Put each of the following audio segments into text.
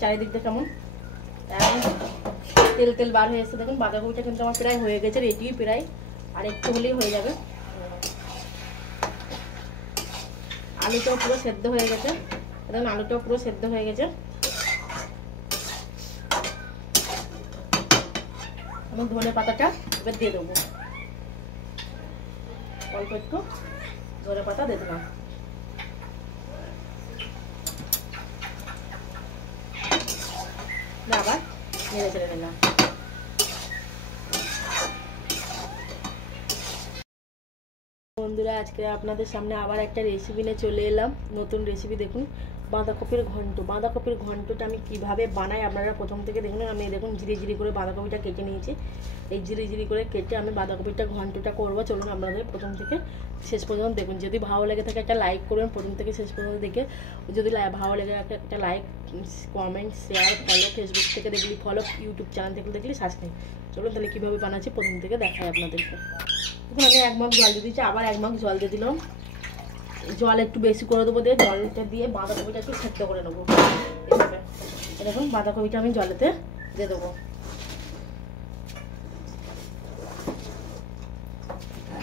চারিদিক দিয়ে কেমন তেল তেল বার হয়ে এসেছে। দেখুন বাঁধাকপিটা কিন্তু আমার প্রায় হয়ে গেছে, রেডি প্রায়, আর একটু হলেই হয়ে যাবে। আলুটাও পুরো সেদ্ধ হয়ে গেছে, দেখুন আলুটাও পুরো সেদ্ধ হয়ে গেছে। আমি ধনে পাতাটা এবার দিয়ে দেবো, অল্প একটু ধনে পাতা দিয়ে দিলাম। আবার নেড়ে চেড়ে নিলাম। বন্ধুরা আজকে আপনাদের সামনে আবার একটা রেসিপি নিয়ে চলে এলাম, নতুন রেসিপি। দেখুন বাঁধাকপির ঘন্ট। বাঁধাকপির ঘন্টটা আমি কিভাবে বানাই আপনারা প্রথম থেকে দেখুন। আমি দেখুন জিরি জিরি করে বাঁধাকপিটা কেটে নিয়েছি। এই জিরি জিরি করে কেটে আমি বাঁধাকপিটা ঘন্টটা করবো। চলুন আপনাদের প্রথম থেকে শেষ পর্যন্ত দেখুন। যদি ভালো লেগে থাকে একটা লাইক করবেন প্রথম থেকে শেষ পর্যন্ত দেখে। যদি ভালো লেগে থাকে একটা like, comment, share, follow, Facebook থেকে দেখলি ফলো, ইউটিউব চ্যানেল থেকে দেখলি সাবস্ক্রাইব। চলুন তাহলে কীভাবে বানাচ্ছি প্রথম থেকে দেখাই আপনাদেরকে। দেখুন আমি 1 মগ জল দিয়ে দিচ্ছি, আবার 1 মগ জল দিয়ে দিলাম। জল একটু বেশি করে দেবো, দিয়ে জলটা দিয়ে বাঁধাকপিটা একটু সেদ্ধ করে নেবো। দেখুন বাঁধাকপিটা আমি জলেতে দিয়ে দেবো,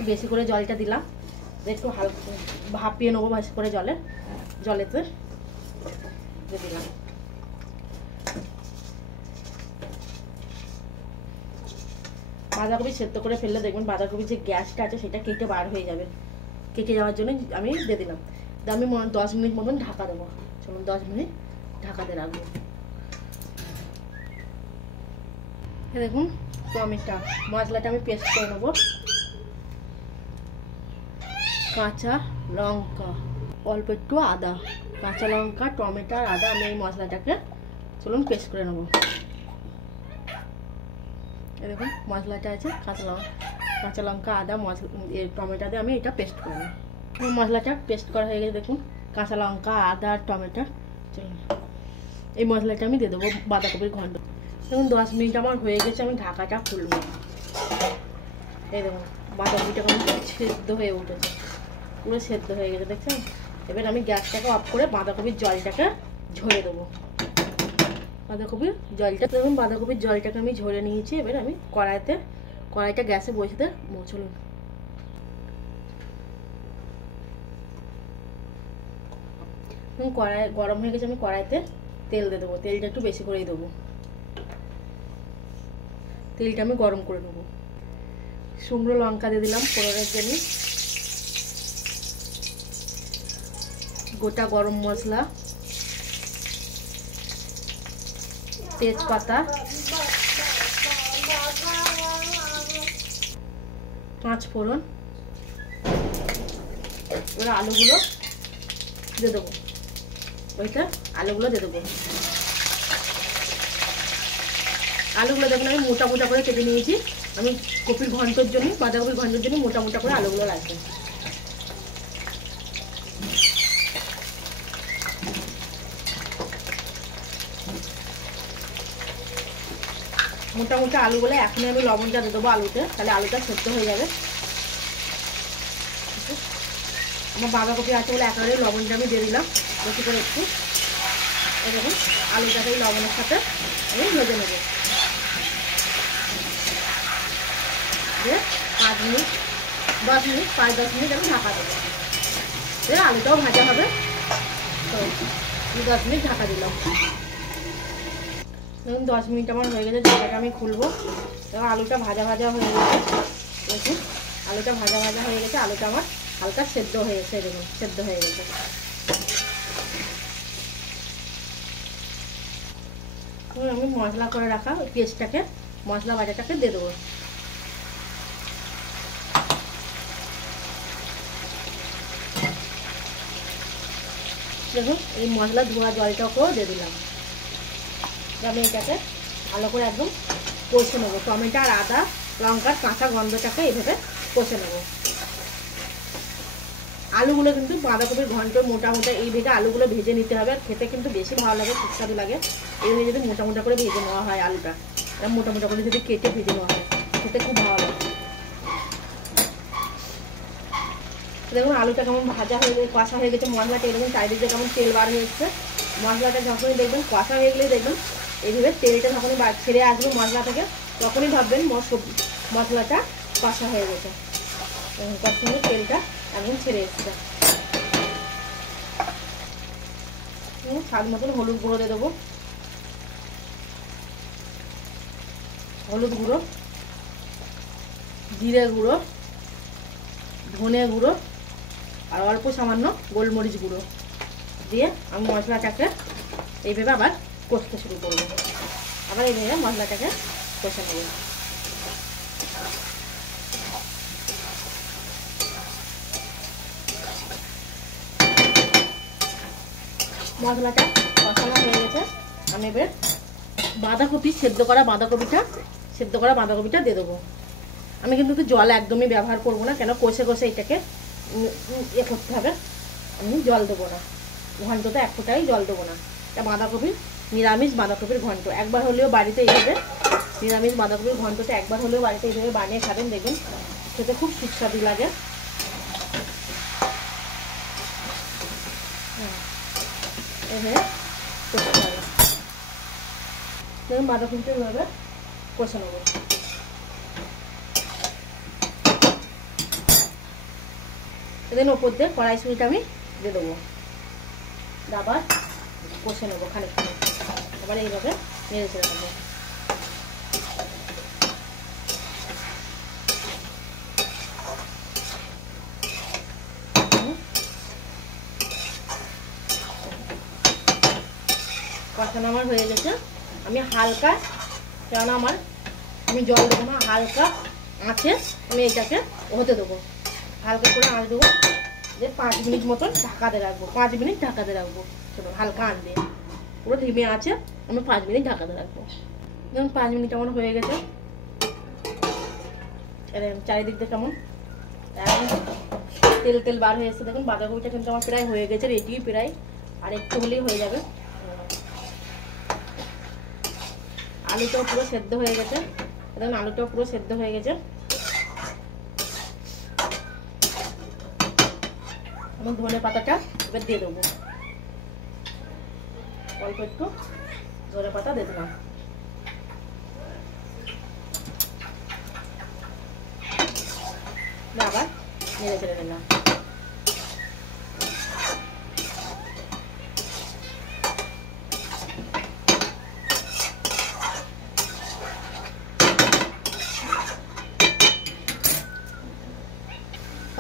বেশি করে জলটা দিলাম, একটু হালকা ভাপিয়ে নেবো বেশি করে জলেতে দিয়ে দিলাম। বাঁধাকপি সেদ্ধ করে ফেললে দেখবেন বাঁধাকপির যে গ্যাসটা আছে সেটা কেটে বার হয়ে যাবে। কেটে যাওয়ার জন্য আমি দিয়ে দিলাম। আমি 10 মিনিট মতন ঢাকা দেবো। চলুন 10 মিনিট ঢাকাতে রাখবো। দেখুন টমেটো মশলাটা আমি পেস্ট করে নেবো। কাঁচা লঙ্কা, অল্প একটু আদা, কাঁচা লঙ্কা, টমেটো আর আদা, আমি এই মশলাটাকে চলুন পেস্ট করে নেবো। দেখুন মশলাটা আছে, কাঁচা লঙ্কা, আদা, টমেটো দিয়ে আমি এটা পেস্ট করে নেব। মশলাটা পেস্ট করা হয়ে গেছে। দেখুন কাঁচা লঙ্কা, আদা আর টমেটো, চলুন এই মশলাটা আমি দিয়ে দেবো বাঁধাকপির ঘন্ট। দেখুন 10 মিনিট আমার হয়ে গেছে, আমি ঢাকাটা খুলবো। এই দেখুন বাঁধাকপিটা সেদ্ধ হয়ে উঠেছে, পুরো সেদ্ধ হয়ে গেছে দেখছেন। এবার আমি গ্যাসটাকে অফ করে বাঁধাকপির জলটাকে ঝরে দেবো। বাঁধাকপির জলটা দেখুন বাঁধাকপির জলটাকে আমি ঝরে নিয়েছি। এবার আমি কড়াইটা গ্যাসে বসে দেবো। চলুন কড়াই গরম হয়ে গেছে, আমি কড়াইতে তেল দিয়ে দেবো। তেলটা একটু বেশি করেই দেবো, তেলটা আমি গরম করে নেবো। শুকনো লঙ্কা দিয়ে দিলাম ফোড়নের জন্য, গোটা গরম মশলা, তেজপাতা, 5 ফোড়ন। এবার আলুগুলো দিয়ে দেবো, আলুগুলো দিয়ে দেবো। আলুগুলো দেখুন আমি মোটা মোটা করে কেটে নিয়েছি। আমি কপির ঘন্টর জন্য, বাঁধাকপির ঘন্টর জন্য মোটা মোটা করে আলুগুলো লাগবে। মোটা মোটা আলুগুলো এখনই আমি লবণটা দিয়ে দেবো আলুতে, তাহলে আলুটা সেদ্ধ হয়ে যাবে। আমার বাঁধাকপি আছে বলে একেবারে লবণটা আমি দিয়ে দিলাম বেশি করে একটু। দেখুন আলুটাকে এই লবণের সাথে আমি ভেজে নেব। 5 মিনিট 10 মিনিট 5-10 মিনিট আমি ঢাকা দেবো। আলুটাও ভাজা হবে, তো 10 মিনিট ঢাকা দিলাম। দেখুন 10 মিনিট আমার হয়ে গেছে, ঢাকাটা আমি খুলবো। এবার আলুটা ভাজা ভাজা হয়ে গেছে। দেখুন আলুটা ভাজা ভাজা হয়ে গেছে, আলুটা আমার হালকা সেদ্ধ হয়েছে। দেখুন সেদ্ধ হয়ে গেছে। আমি মশলা করে রাখা পেস্টটাকে, মশলা ভাজাটাকে দিয়ে দেবো। দেখুন এই মশলা ধোয়া জলটাকেও দিয়ে দিলাম। আমি এটাকে ভালো করে একদম কষে নেবো। টমেটো আর আদা লঙ্কার কাঁচা গন্ধটাকে এইভাবে কষে নেবো। আলুগুলো কিন্তু বাঁধাকপির ঘন্ট মোটা মোটা এই ভেজে আলুগুলো ভেজে নিতে হবে। খেতে কিন্তু বেশি ভালো লাগে, সুস্বাদু লাগে। এইভাবে যদি মোটা মোটা করে ভেজে নেওয়া হয় আলুটা, মোটা মোটা করে যদি কেটে ভেজে নেওয়া হয় খেতে খুব ভালো লাগে। দেখুন আলুটা কেমন ভাজা হয়ে গেছে, কষা হয়ে গেছে, মশলাটা এরকম চারিদিকে কেমন তেল বার হয়ে এসছে। মশলাটা যখনই দেখবেন কষা হয়ে গেলেই দেখবেন এইভাবে তেলটা যখনই ছেড়ে আসবে মশলা থেকে, তখনই ভাববেন মশলাটা কষা হয়ে গেছে। তার সঙ্গে তেলটা একদম ছেড়ে এসছে। স্বাদ মতন হলুদ গুঁড়ো দিয়ে দেবো, হলুদ গুঁড়ো, জিরে গুঁড়ো, ধনে গুঁড়ো আর অল্প সামান্য গোলমরিচ গুঁড়ো দিয়ে আমি মশলাটাকে এইভাবে আবার কষতে শুরু করবো। আবার এইভাবে মশলাটাকে কষে নেব। মশলাটা কষানো হয়ে গেছে, আমি এবার বাঁধাকপি সেদ্ধ করা বাঁধাকপিটা দিয়ে দেবো। আমি কিন্তু জল একদমই ব্যবহার করব না, কেন কষে কষে এটাকে করতে হবে। আমি জল দেবো না, ঘন্টতে এক ফোঁটাই জল দেবো না। এটা নিরামিষ বাঁধাকপির ঘন্ট। একবার হলেও বাড়িতে এইভাবে নিরামিষ বাঁধাকপির ঘন্টতে একবার হলেও বাড়িতে এইভাবে বানিয়ে খাবেন, দেখবেন খেতে খুব সুস্বাদু লাগে। এভাবে করতে হবে, দেখুন বাঁধাকপিটা এভাবে কষে নেবো। এদিন ওপর দিয়ে কড়াইশুঁড়িটা আমি দিয়ে দেবো, আবার কষে নেবো খানিকক্ষণ। আবার এইভাবে নেড়ে ছেড়ে দেবো। কষানো আমার হয়ে গেছে। আমি হালকা, কেননা আমি জল দেবো না, হালকা আঁচে আমি এটাকে হতে দেবো। হালকা করে আঁচ দেবো, যে 5 মিনিট মতন ঢাকাতে রাখবো। 5 মিনিট ঢাকাতে রাখবো, চলো হালকা আঁচ দিয়ে পুরো ধিমে আছে আমি 5 মিনিট ঢাকাতে রাখবো। দেখুন 5 মিনিট আমার হয়ে গেছে। চারিদিকটা কেমন তেল তেল বার হয়ে এসেছে। দেখুন বাঁধাকপিটা কিন্তু আমার প্রায় হয়ে গেছে, রেডি প্রায়, আর একটু হলেই হয়ে যাবে। আলুটাও পুরো সেদ্ধ হয়ে গেছে, দেখুন আলুটাও পুরো সেদ্ধ হয়ে গেছে। আমি ধনে পাতাটা এবার দিয়ে দেবো, অল্প একটু ধনে পাতা দিয়ে দিলাম। আবার নেড়ে চেড়ে নিলাম।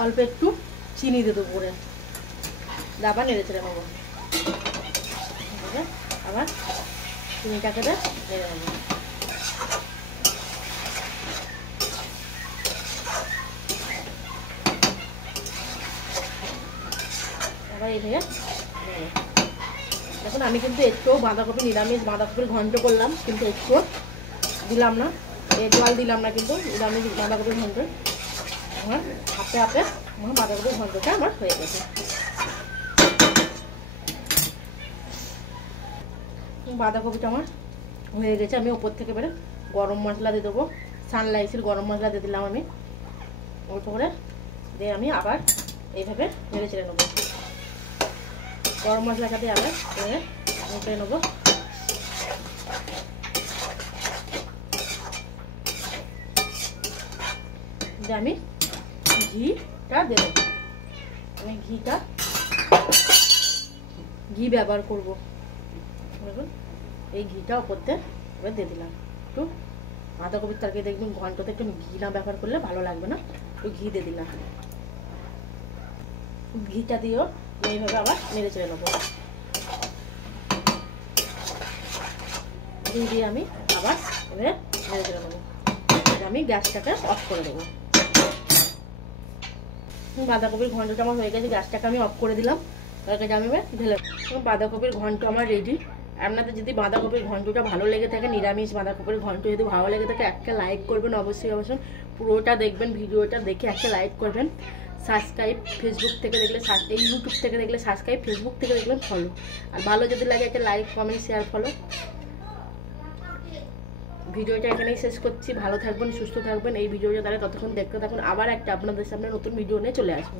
অল্প একটু চিনি দিয়ে দেবো করে, আবার নেড়ে চেড়ে নেবো। আবার চিনিটাকে নেড়ে নেবো। আবার এইভাবে দেখুন আমি কিন্তু একটুও নিরামিষ বাঁধাকপির ঘন্ট করলাম, কিন্তু একটু দিলাম না, জল দিলাম না, কিন্তু নিরামিষ বাঁধাকপির ঘন্ট আমার হাতে হাতে আমার বাঁধাকপির ঘন্টটা আমার হয়ে গেছে। বাঁধাকপিটা আমার হয়ে গেছে। আমি ওপর থেকে বেড়ে গরম মশলা দিয়ে দেবো, সানরাইসের গরম মশলা দিয়ে দিলাম আমি অল্প করে, দিয়ে আমি আবার এইভাবে নেড়ে চেড়ে নেবো। গরম মশলাটা দিয়ে আবার নেড়ে নেবো। দিয়ে আমি ঘিটা দিয়ে দেবো। আমি ঘি ব্যবহার করবো, দেখুন এই ঘিটা ওপরতে এবার দিয়ে দিলাম। একটু বাঁধাকপির তরকারি দেখবেন ঘন্টতে একটু ঘি না ব্যবহার করলে ভালো লাগবে না, একটু ঘি দিয়ে দিলাম। ঘিটা দিয়েও এইভাবে আবার নেড়ে চেড়ে নেবো। ঘি দিয়ে আমি আবার এভাবে নেড়ে চেড়ে নেবো। আমি গ্যাসটাকে অফ করে দেবো। বাঁধাকপির ঘন্টটা আমার হয়ে গেছে, গ্যাসটাকে আমি অফ করে দিলাম। তরকারিটা আমি ঢেলে বাঁধাকপির ঘন্ট আমার রেডি। আপনাদের যদি বাঁধাকপির ঘন্টটা ভালো লেগে থাকে, নিরামিষ বাঁধাকপির ঘন্ট যদি ভালো লেগে থাকে, একটা লাইক করবেন অবশ্যই। পুরোটা দেখবেন, ভিডিওটা দেখে একটা লাইক করবেন। সাবস্ক্রাইব ফেসবুক থেকে দেখলে, এই ইউটিউব থেকে দেখলে সাবস্ক্রাইব, ফেসবুক থেকে দেখবেন ফলো। আর ভালো যদি লাগে একটা লাইক, কমেন্ট, শেয়ার, ফলো। ভিডিওটা এখানেই শেষ করছি। ভালো থাকবেন, সুস্থ থাকবেন। এই ভিডিওটা তাহলে ততক্ষণ দেখতে থাকুন। আবার একটা আপনাদের সামনে নতুন ভিডিও নিয়ে চলে আসবো।